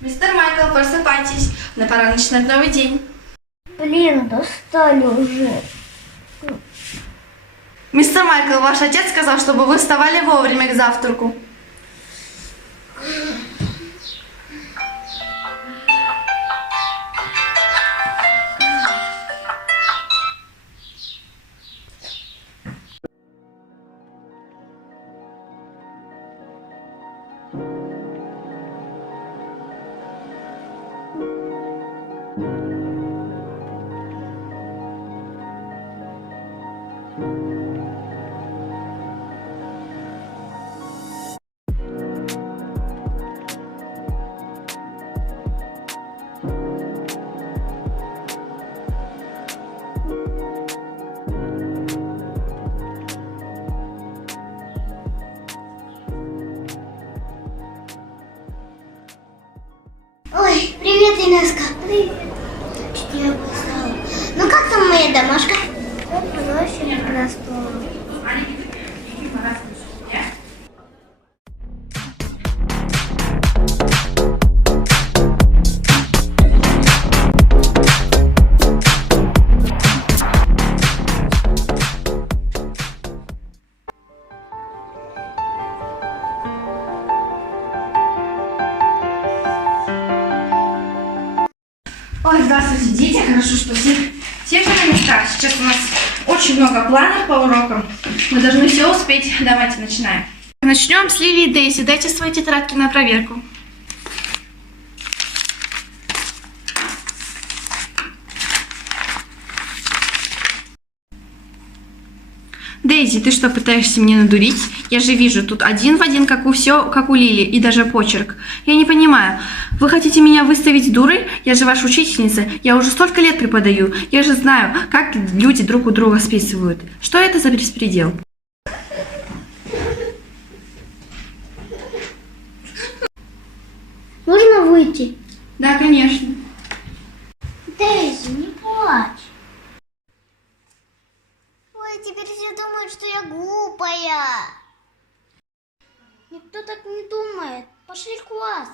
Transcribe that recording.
Мистер Майкл, просыпайтесь. На пора начинать новый день. Блин, достали уже. Мистер Майкл, ваш отец сказал, чтобы вы вставали вовремя к завтраку. Ой, привет, Инеска. Привет. Чуть не опоздала. Ну как там моя домашка? Она вообще проспала. Ой, здравствуйте, дети. Хорошо, что все же на местах. Сейчас у нас очень много планов по урокам. Мы должны все успеть. Давайте начинаем. Начнем с Лили и Дейзи. Дайте свои тетрадки на проверку. Дейзи, ты что, пытаешься меня надурить? Я же вижу, тут один в один, как у Лили, и даже почерк. Я не понимаю, вы хотите меня выставить дурой? Я же ваша учительница, я уже столько лет преподаю. Я же знаю, как люди друг у друга списывают. Что это за беспредел? Можно выйти? Да, конечно. Дейзи, не плачь. Ой, теперь все думают, что я глупая. Никто так не думает. Пошли в класс.